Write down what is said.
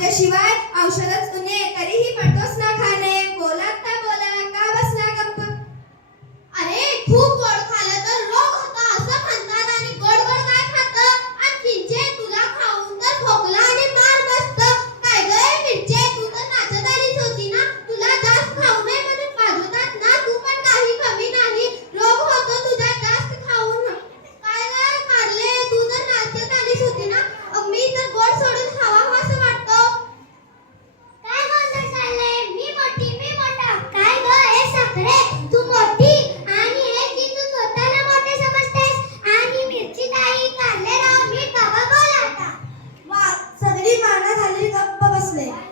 खाद्याशिवाय औषधच उणे तरीही पडतोस ना खाणे. बोलात ना बोला. का बसला गप्प? अरे खूप fazer.